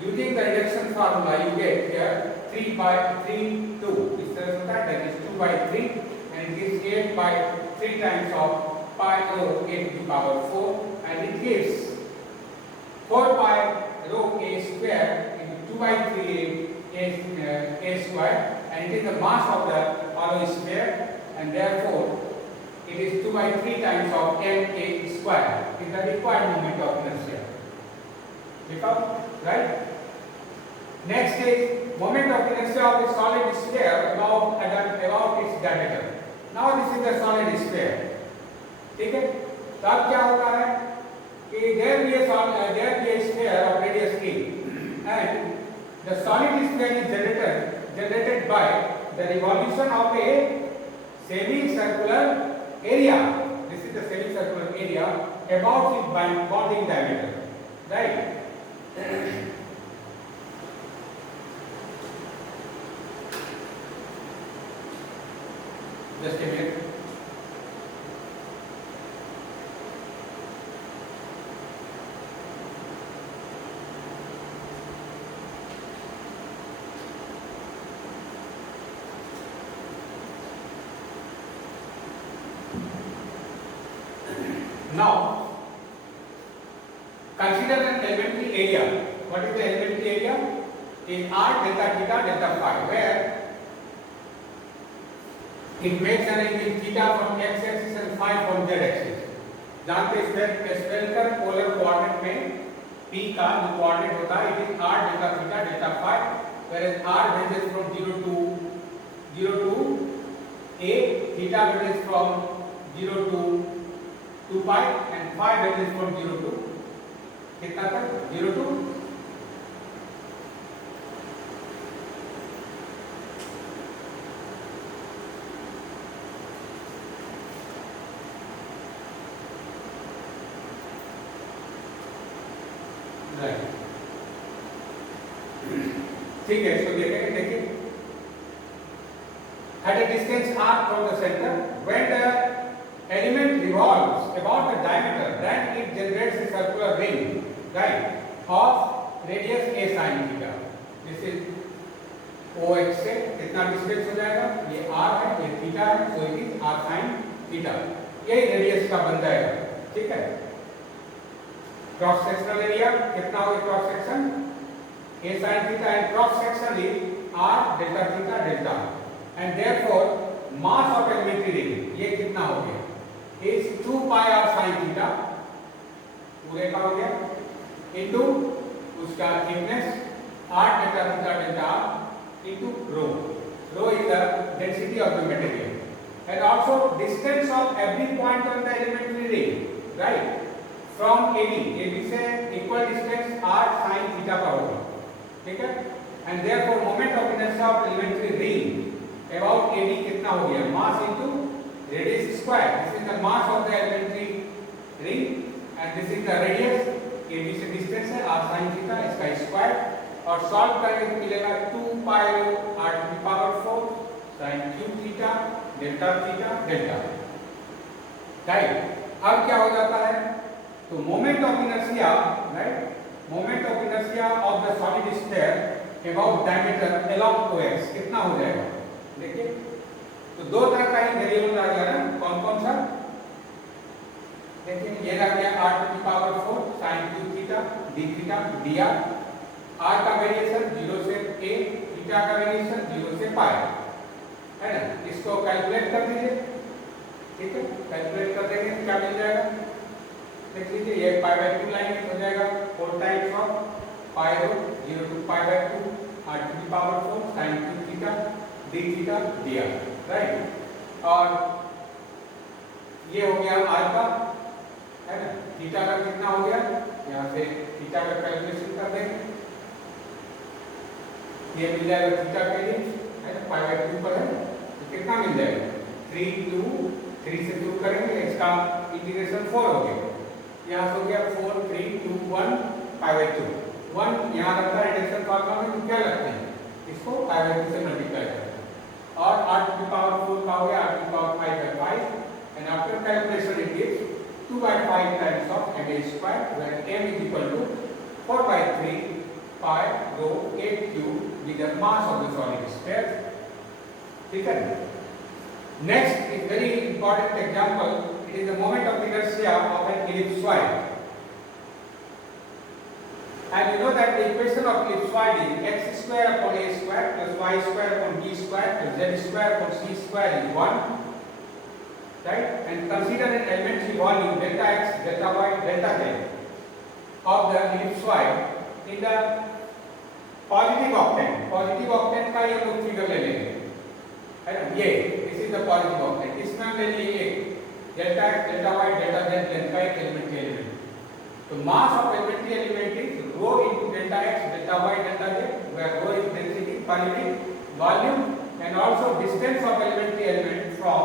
using the reduction formula you get here 3 by 3 2. इस तरह से होता है, that is 2 by 3 and it is 8 by 3 times of pi rho a to the power 4, and it gives 4 pi rho a square into 2 by 3 a square, and it is the mass of the hollow sphere, and therefore it is 2 by 3 times of m a square is the required moment of inertia. Because, right? Next is moment of inertia of the solid sphere about its diameter. Now this is the solid sphere. ठीक है? तो अब क्या होता है कि there be a sphere of radius a, and the solid sphere is generated by the revolution of a semicircular area. This is the semicircular area about its bonding diameter, right? Just a minute. Now, consider an elementary area. What is the elementary area? In r delta theta delta phi, where it makes an angle theta from x axis and phi from z axis. जानते हैं spherical polar coordinate में p का जो coordinate होता है, it is r delta theta delta phi, whereas r ranges from 0 to a, theta ranges from 0 to 2 pi, and phi ranges from 0 to कितना तक? 0 to right. ठीक है, इसको देखेंगे. देखिए, at a distance r from the center, when the element revolves about the diameter, then it generates a circular ring, right, of radius a sin theta. This is OX से कितना distance हो जाएगा? ये r है, ये theta है, so it is r sin theta. ये radius का बन जाएगा. ठीक है? क्रॉस सेक्शनल एरिया कितना होगा? Cross section a sin theta, and cross section is r delta theta delta, and therefore mass of elementary ring ये कितना हो गया? is 2 pi r sin theta पूरे का हो गया into उसका thickness r delta theta delta into rho. Rho is the density of the material, and also distance of every point on the elementary ring, right, from AB से equal distance r sin theta का होगा. ठीक है? And therefore moment of inertia of elementary ring about AB कितना हो गया? Mass into radius square. This is the mass of the elementary ring, and this is the radius. AB से distance है r sin theta, इसका square, और solve करेंगे तो मिलेगा 2 pi r to the power 4 sin cube theta delta delta. Right? अब क्या हो जाता है? तो moment of inertia, right, moment of inertia of the solid sphere about diameter along OX कितना हो जाएगा? देखिए, तो दो तरह का ही वेरिएबल आ गया ना. कौन कौन सा? देखिए, ये रह गया r to the power 4 sin cube theta d theta dr. r का वेरिएशन 0 से a, थीटा का वेरिएशन 0 से पाई, है ना. इसको कैलकुलेट कर दीजिए. ठीक है, कैलकुलेट कर देंगे क्या मिल जाएगा? देख लीजिए, ये पाई बाय 2 लाइन हो जाएगा 4 times of pi rho 0 to pi by 2 r to the power 4 sin cube theta d theta dr, right. और ये हो गया r का, है ना. थीटा का कितना हो गया? यहाँ से थीटा का कैलकुलेशन कर देंगे. ये मिल जाएगा थीटा के लिए, है ना, पाई बाय 2 पर है, तो कितना मिल जाएगा? 3 से शुरू करेंगे, इसका इंटीग्रेशन 4 हो गया. यहाँ से हो गया 4 3 2 1 पाई बाय 2. 1 यहाँ लगता है रिडक्शन फॉर्मूला में, तो क्या लगते हैं? इसको पाई बाय 2 से मल्टीप्लाई करते हैं, और r to the power 4 का हो गया r to the power 5 by 5, and after calculation it gives 2 by 5 times of ma square, where m is equal to 4 by 3 pi rho 8 cube with the mass of the solid sphere. ठीक है. Next is very important example. It is the moment of inertia of an ellipsoid. And you know that the equation of ellipsoid is x square upon a square plus y square upon b square plus z square upon c square is 1. Right? And consider an elementary volume delta x, delta y, delta z of the ellipsoid in the positive octane. Positive octane का ये कुछ figure ले लेंगे, है ना? ये this is the positive octant. इसमें हम ले लिए एक delta x, delta y, delta z length का एक एलिमेंट्री एलिमेंट. तो mass of elementary element is rho into delta x, delta y, delta z, where rho is density per unit volume and also distance of elementary element from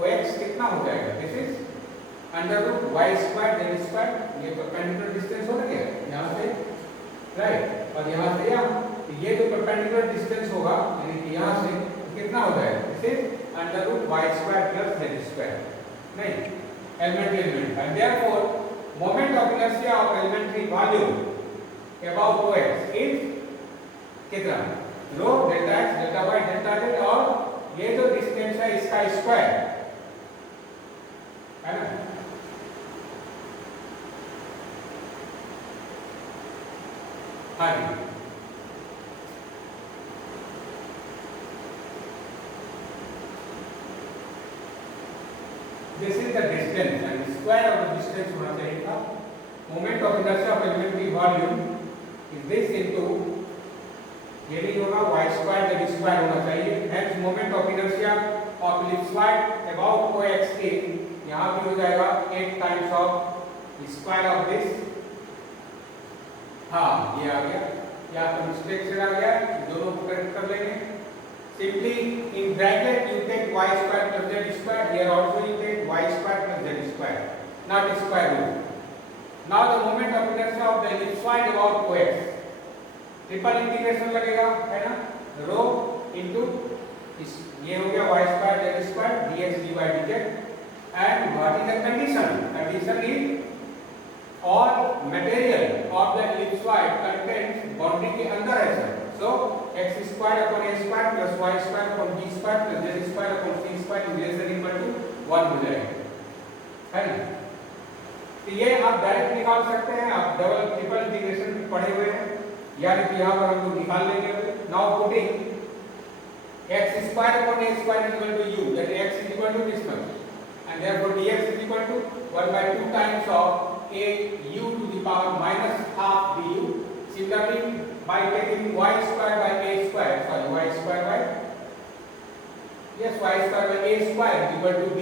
OX कितना हो जाएगा? This is under root y square z square. ये perpendicular distance हो गया यहाँ से, right? और यहाँ से यहाँ, ये जो परपेंडिकुलर डिस्टेंस होगा यानी कि यहाँ से कितना हो जाएगा? This is under root y square plus z square. नहीं, elementary element. And therefore, moment of inertia of elementary volume above OX is कितना? Rho delta x, delta y, delta z, और ये जो डिस्टेंस है इसका स्क्वायर, है ना? हाँ जी. This is the distance and the square of the distance होना चाहिए था. Moment of inertia of elementary volume is this into ये नहीं होगा y square z square होना चाहिए. Hence moment of inertia of ellipsoid about OX is यहाँ भी हो जाएगा 8 times of square of this. हाँ ये आ गया, या तो मिस्टेक से आ गया, दोनों को करेक्ट कर लेंगे. Simply in bracket you take y square plus z square. Here also you take y square plus z square, not square root. Now the moment of inertia of the ellipsoid about OX. Triple integration लगेगा, है ना? रो into ये हो गया y square z square dx dy dz. And what is the condition? Condition is all material of the ellipsoid contains boundary के अंदर है sir. So x square upon a square plus y square upon b square plus z square upon c square is less than equal to 1 हो जाएगा, है ना? तो ये आप डायरेक्ट निकाल सकते हैं. आप डबल ट्रिपल इंटीग्रेशन पढ़े हुए हैं, यानी कि यहाँ पर हम लोग निकाल लेंगे. Now putting x square upon a square is equal to u, that x is equal to this much, and therefore dx is equal to 1 by 2 times of a u to the power minus half du. Similarly, by taking y square by a square, sorry, y square by, yes, y square by a square is equal to b.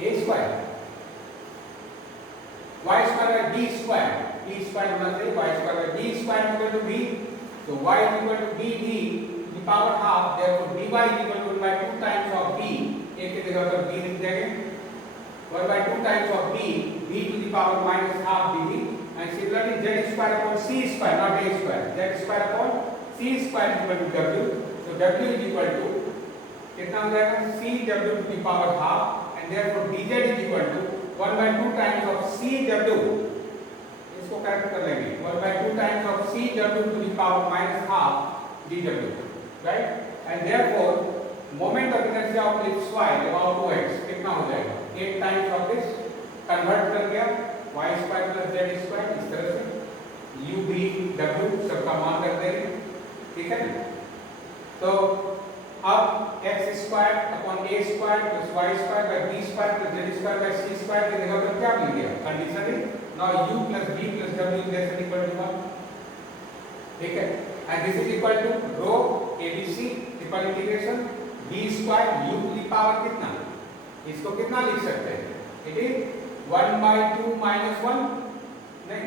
a square, y square by b square, b square होना चाहिए, y square by b square is equal to b. So y is equal to b d to the power half. Therefore dy is equal to 1 by 2 times of b. a की जगह पर b लिख देंगे. 1 by 2 times of b, b to the power minus half dd. And similarly z square upon c square, not a square, z square upon c square is equal to w. So w is equal to कितना हो जाएगा? c w to the power half, and therefore dz is equal to 1 by 2 times of c w. इसको correct कर लेंगे. 1 by 2 times of c w to the power minus half dw, right? And therefore moment of inertia of ellipsoid about OX कितना हो जाएगा? 8 times of this. Convert कर गया y square plus z square, इस तरह से u v w सबका मान कर देंगे, ठीक है ना? तो अब x square upon a square plus y square by b square plus z square by c square की जगह पर क्या मिल गया? कंडीशन है now u plus v plus w is less than equal to 1, ठीक है? And this is equal to rho abc triple integration b square u to the power कितना? इसको कितना लिख सकते हैं? It is 1 by 2 minus 1, नहीं,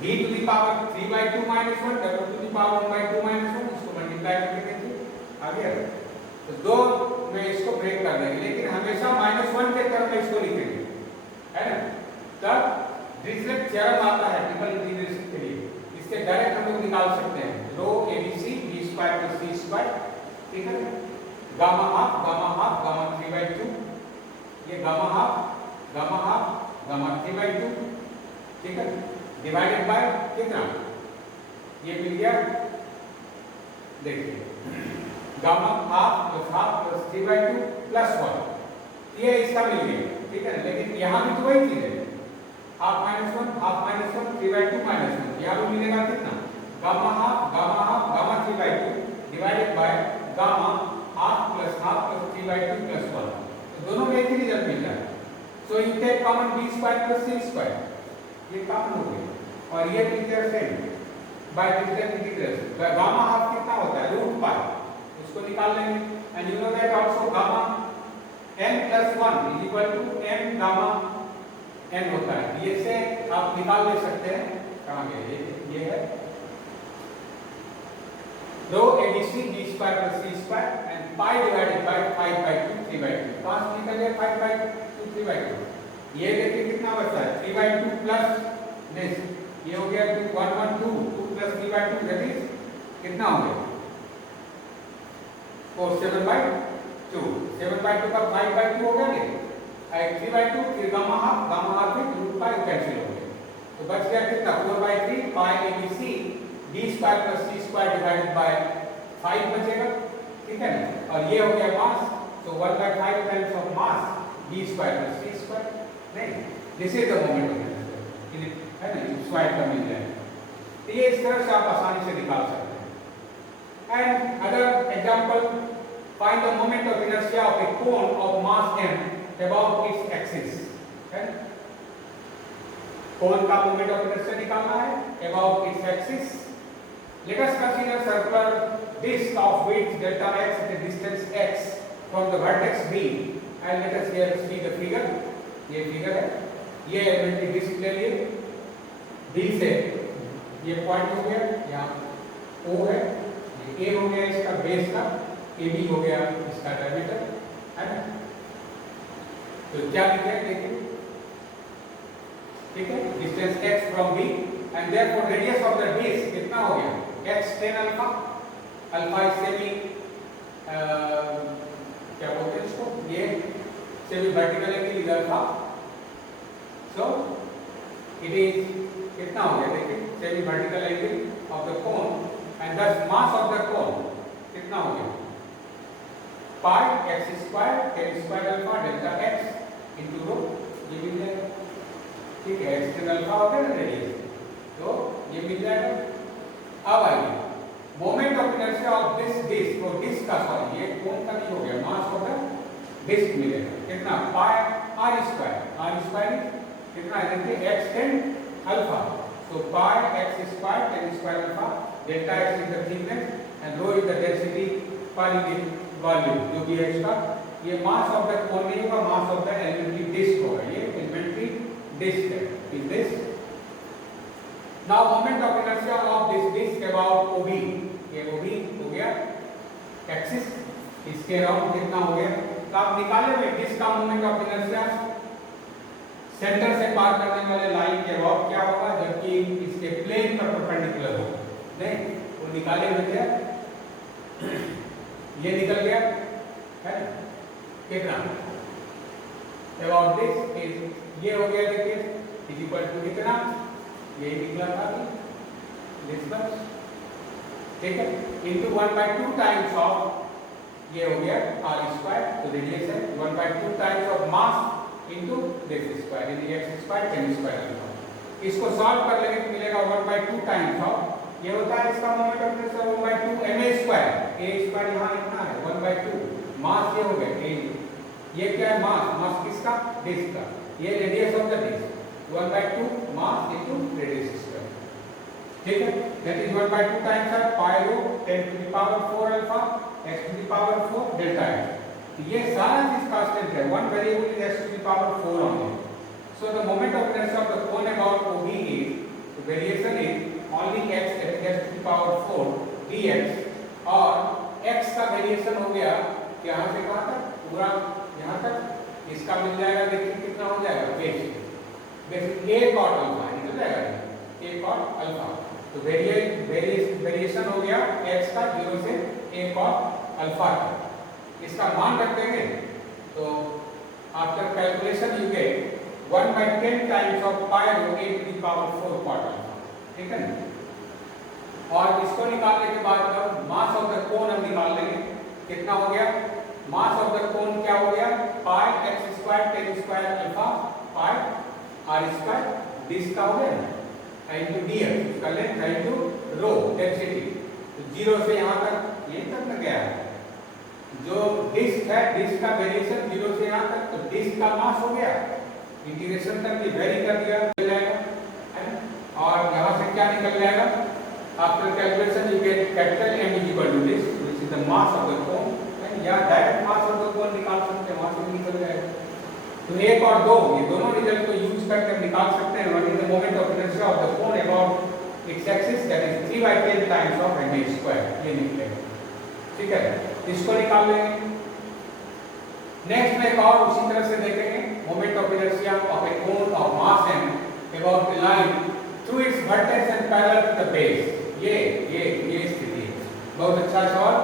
v to the power 3 by 2 minus 1, w to the power 1 by 2 minus 1. इसको multiply करके देखिए आ गया. तो दो में इसको ब्रेक कर देंगे, लेकिन हमेशा -1 के तरफ इसको लिखेंगे, है ना? तब डिरिचलेट थ्योरम आता है ट्रिपल इंटीग्रेशन के लिए. इससे डायरेक्ट हम लोग निकाल सकते हैं रो abc b square plus c square, ठीक है? गामा हाफ गामा 3 by 2 ये गामा हाफ गामा 3/2, ठीक है, डिवाइडेड बाय कितना, ये मिल गया, देखिए गामा हाफ प्लस 3/2 प्लस 1, ये इसका मिल गया, ठीक है। लेकिन यहाँ भी तो वही चीज है, हाफ माइनस 1 3/2 माइनस 1, यहाँ भी मिलेगा कितना, gamma half gamma 3/2 divided by gamma half plus 3/2 plus 1, तो दोनों में एक ही रिजल्ट मिल रहा है। So you take common b square plus c square, ये कॉमन हो गया, और ये मिल गया same by different integral. Gamma half कितना होता है, √π, उसको निकाल लेंगे, and you know that also gamma n plus 1 is equal to m gamma n होता है, ये से आप निकाल ले सकते हैं, कहां गया ये है रो abc b square plus c square and pi divided by 5/2 3/2, पास निकल गया 5/2 3/2, ये देखिए कितना बचा है 3/2 प्लस दिस, ये हो गया 1/2 2 प्लस 3/2 दैट इज कितना हो गया 7/2, 7/2 का 5/2 हो गया नहीं, 3/2 फिर गामा हाफ फिर √π कैंसिल हो गया, तो बच गया कितना 4/3 पाई abc b square plus c square divided by 5 बचेगा, ठीक है ना, और ये हो गया मास, तो 1/5 times of mass b square plus c square, नहीं this is the moment of inertia, है ना, स्क्वायर का मिल जाए, तो ये इस तरह से आप आसानी से निकाल सकते हैं। And other example, find the moment of inertia of a cone of mass m about its axis, है कोन का मोमेंट ऑफ इनर्शिया निकालना है about its axis. Let us consider circular disk of width delta x at a distance x from the vertex B, and let us here see the figure, ये figure है, ये elementary disc ले लिए, B से ये point हो गया, यहाँ O है, ये A हो गया इसका बेस का, AB हो गया इसका डायमीटर, है ना, तो क्या लिखा है देखिए, ठीक है, distance x from B and therefore radius of the disk कितना हो गया x tan अल्फा, अल्फा इससे भी क्या बोलते हैं इसको, ये से भी vertical angle is alpha, so it is कितना हो गया देखिए semi vertical angle of the cone and thus mass of the cone कितना हो गया pi x square tan square alpha delta x into rho, ये मिल जाएगा, ठीक है, x tan अल्फा हो गया ना रेडियस, तो ये मिल जाएगा। अब आइए moment of inertia of this disc, और डिस्क का सॉरी ये कोन का नहीं हो गया, मास ऑफ द डिस्क मिलेगा कितना पाई r स्क्वायर कितना है देखिए x tan alpha, so pi x square tan square alpha, delta x is the thickness and rho is the density per unit volume, जो भी है इसका, ये मास ऑफ द कोन नहीं होगा, mass of the elementary disc होगा, ये elementary disc है, is this. Now moment of inertia of this disk about OB, ये OB हो गया एक्सिस, इसके अराउंड कितना हो गया, तो आप निकाले हुए डिस्क का मोमेंट ऑफ इनर्शिया सेंटर से पार करने वाले लाइन के अबाउट क्या होगा, जबकि इसके प्लेन पर परपेंडिकुलर होगा, नहीं वो निकाले हुए थे, ये निकल गया है कितना अबाउट दिस इज, ये हो गया देखिए इज इक्वल टू कितना, ये निकला था दिस मच, ठीक है, इनटू 1/2 टाइम्स ऑफ ये हो गया r स्क्वायर, तो रेडियस है 1/2 times of mass into this square, यानी x square tan square alpha, इसको सॉल्व कर लेंगे तो मिलेगा 1/2 टाइम्स ऑफ, ये होता है इसका moment of inertia 1/2 ma square, a square यहां इतना है 1/2, मास ये हो गया a, ये क्या है मास किसका डिस्क का, ये radius of the disc 1/2 mass into radius square, ठीक है, that is 1/2 times of pi rho 10 to the power 4 alpha x to the power 4 delta x, ये सारा चीज कांस्टेंट है, one variable is x to the power 4 only, so the moment of inertia of the cone about OB is, the variation is only x to the power 4 dx, और x का variation हो गया यहां से कहां तक, पूरा यहां तक, इसका मिल जाएगा देखिए कितना हो जाएगा बेस a cot अल्फा निकल जाएगा, a cot अल्फा, तो वेरिएशन हो गया x का 0 से a cot अल्फा का, इसका मान रख देंगे तो after calculation you get 1 by 10 times of pi rho a to the power 4 cot alpha, ठीक है ना। और इसको निकालने के बाद अब मास ऑफ द कोन हम निकाल लेंगे, कितना हो गया, मास ऑफ द कोन क्या हो गया, pi x square tan square alpha pi r square disc का हो गया ना इनटू डीएफ, इसका लेंथ इनटू रो डेंसिटी, तो जीरो से यहाँ तक ये तक न गया है, जो डिस्क है डिस्क का वेरिएशन जीरो से यहाँ तक, तो डिस्क का मास हो गया, इंटीग्रेशन तक ये वेरी कर दिया जाएगा है ना। और यहाँ से क्या निकल जाएगा, after calculation you get capital M is equal to this which is the mass of the cone, and या डायरेक्ट मास ऑफ द कोन निकाल सकते हैं, वहां से निकल जाएगा। तो एक और दो ये दोनों रिजल्ट को यूज करके हम निकाल सकते हैं what is the moment of inertia of the cone about its axis, that is 3 by 10 times of m square, ये निकलेगा, ठीक है। इसको निकाल लेंगे। नेक्स्ट में एक और उसी तरह से देखेंगे, moment of inertia of a cone of mass m about the line through its vertex and parallel to the base, ये स्थिति है। बहुत अच्छा सवाल,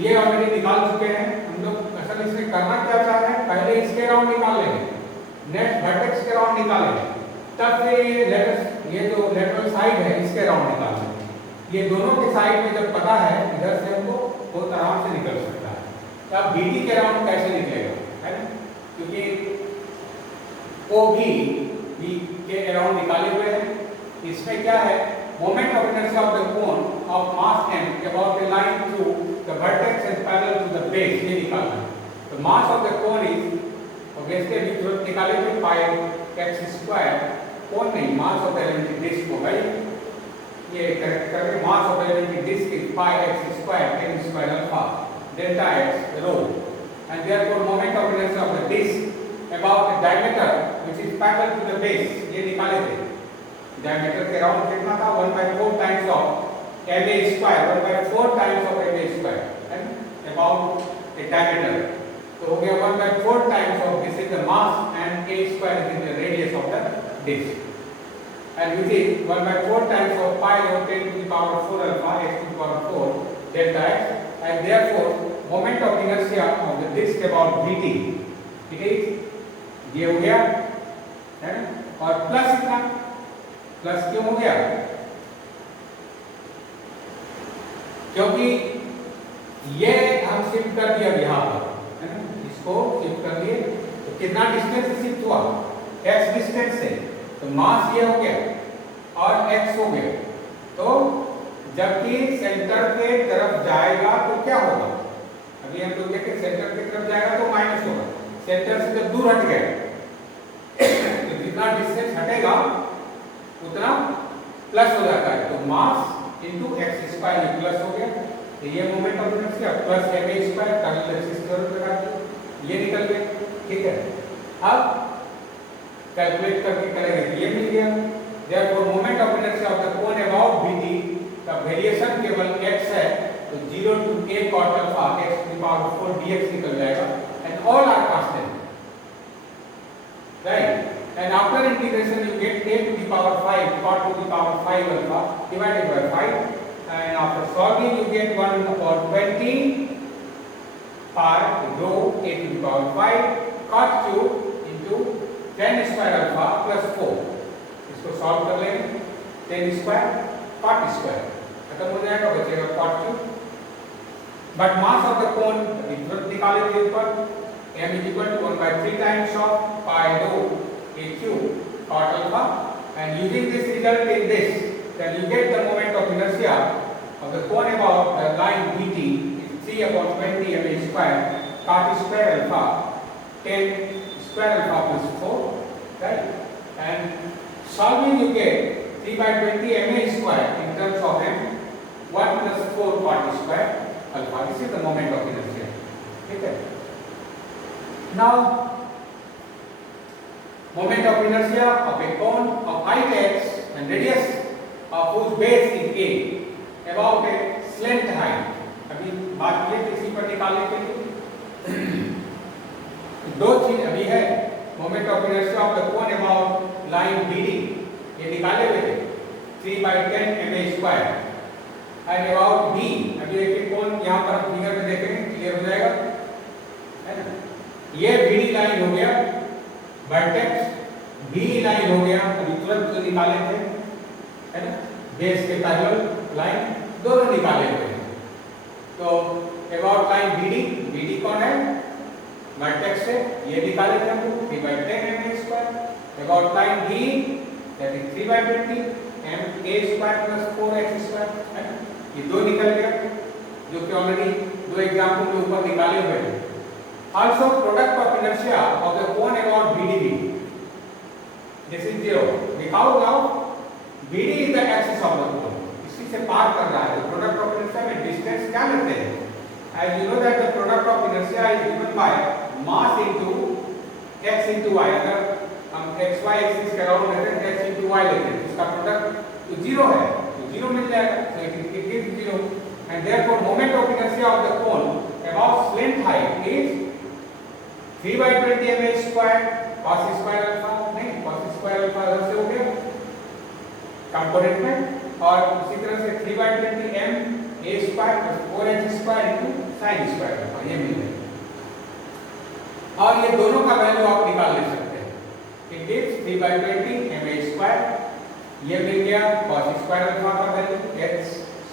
ये ऑलरेडी निकाल चुके हैं हम लोग। असल इसमें करना क्या चाह रहे हैं, पहले इसके राउंड निकाल लेंगे, नेक्स्ट वर्टेक्स के राउंड निकालेंगे, तब फिर ये जो लेटरल साइड है इसके राउंड निकाल लेंगे। ये दोनों के साइड में जब पता है इधर से हमको बहुत आराम से निकल सकता है। तो अब बीडी के राउंड कैसे निकलेगा, है ना, क्योंकि ओ भी के अराउंड निकाले हुए हैं। इसमें क्या है, moment of inertia of the cone of mass m about a line through the vertex and parallel to the base, ये निकालना है। तो mass of the cone is obviously अभी तुरंत निकाले थे pi x स्क्वायर, कोन नहीं mass of the element disk होगा, ये करेक्ट करके mass of the element disk is pi x square 10 square alpha delta x rho, and therefore moment of inertia of the disk about a diameter which is parallel to the base, ये निकाले थे। Diameter के round कितना था, 1/4 times of ma square, 1/4 times of ma square and about a diameter, तो हो गया 1/4 times of this is the mass and a square is the radius of the disc, and which is 1/4 times of pi over 10 to the power 4 alpha x to the power 4 delta x, and therefore moment of inertia of the disk about vt, ठीक है, ये हो गया है ना। और plus इतना, plus क्यों हो गया, क्योंकि ये हम शिफ्ट कर दिया यहाँ पर, है ना, इसको शिफ्ट कर दिए, तो कितना डिस्टेंस से शिफ्ट हुआ, x डिस्टेंस से, तो मास ये हो गया और x हो गया। तो जबकि सेंटर के तरफ जाएगा तो क्या होगा, अभी हम लोग देखें सेंटर की तरफ जाएगा तो माइनस होगा, सेंटर से जब दूर हट गया तो जितना डिस्टेंस हटेगा उतना प्लस हो जाता है, तो mass into x square plus हो गया, तो ये moment of inertia plus ma square parallel axis curve लगा के ये निकल गया, ठीक है। अब कैलकुलेट करके करेंगे, ये मिल गया, therefore moment of inertia of the cone about vt का वेरिएशन केवल x है, तो 0 to a cot alpha x to the power 4 dx निकल जाएगा, and all are constant, right? And after integration you get a to the power 5 cot to the power 5 alpha divided by 5, and after solving you get 1 upon 20 pi rho a to the power 5 cot cube into 10 square alpha plus 4, इसको solve कर लेंगे, 10 square cot square खत्म हो जाएगा, बचेगा cot cube, but mass of the कोन तुरंत निकाले थे ऊपर, m is equal to 1/3 times of pi rho a cube cot alpha, and using this result in this, then you get the moment of inertia of the cone about the line vt is 3/20 ma square cot square alpha 10 square alpha plus 4, right? And solving you get 3/20 ma square in terms of m 1 plus 4 cot square alpha. This is the moment of inertia, okay? Now moment of inertia of a cone of height x and radius of whose base is a about a slant height, अभी बात किए इसी पर निकालने के लिए दो चीज अभी है, moment of inertia of the cone about line BD ये निकाले हुए थे 3/10 ma square, and about b अभी देखिए कौन यहाँ पर फिगर में देखेंगे क्लियर हो जाएगा, है ना। ये BD लाइन हो गया, वर्टेक्स BE लाइन हो गया, अभी तुरंत जो निकाले थे, है ना, बेस के पैरेलल लाइन दोनों निकाले हुए हैं। तो अबाउट लाइन BD कौन है, वर्टेक्स से, ये निकाले थे हम 3/10 MA square. About line DE that is 3/20 MA square plus 4H square, है ना, ये दो निकल गया जो कि ऑलरेडी दो एग्जांपल के ऊपर निकाले हुए हैं। Also product of inertia of the cone about BDB, this is 0. दिखाओ now, BD is the axis of the cone, इसी से पार कर रहा है। तो product of inertia में distance क्या लेते हैं? As you know that the product of inertia is given by mass into x into y। अगर हम x y axis के अराउंड लेते हैं x into y लेते हैं, इसका प्रोडक्ट तो 0 है, तो 0 मिल जाएगा, so it is 0, and therefore moment of inertia of the cone about length height is 3/20 MA square cos square alpha, नहीं cos स्क्वायर अल्फा अलग से हो गया कंपोनेंट में, और उसी तरह से 3/20 MA square plus 4H square into sin square alpha, ये मिल जाएगा। और ये दोनों का वैल्यू आप निकाल ले सकते हैं। इट इज 3/20 MA स्क्वायर, ये मिल गया cos स्क्वायर अल्फा का value h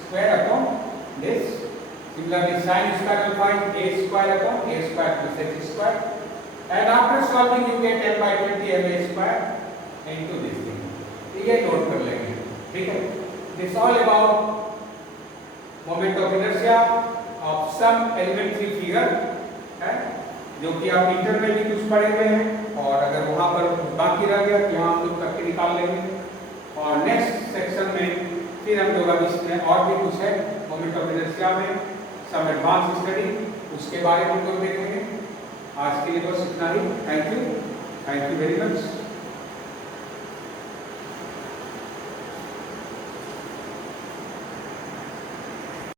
square upon this, similarly sin square alpha is a square upon a square plus h square, and after solving you get m/20 MA square into this thing। ये note कर लेंगे, ठीक है। This all about moment of inertia of some elementary figure, है, जो कि आप inter में भी कुछ पढ़े हुए हैं, और अगर वहाँ पर बाकी रह गया तो यहाँ हम लोग करके निकाल लेंगे। और नेक्स्ट सेक्शन में फिर हम लोग अभी इसमें और भी कुछ है मोमेंट ऑफ इनर्शिया में सम एडवांस स्टडी, उसके बारे में हम लोग देखेंगे। आज के लिए बस इतना ही। Thank you very much.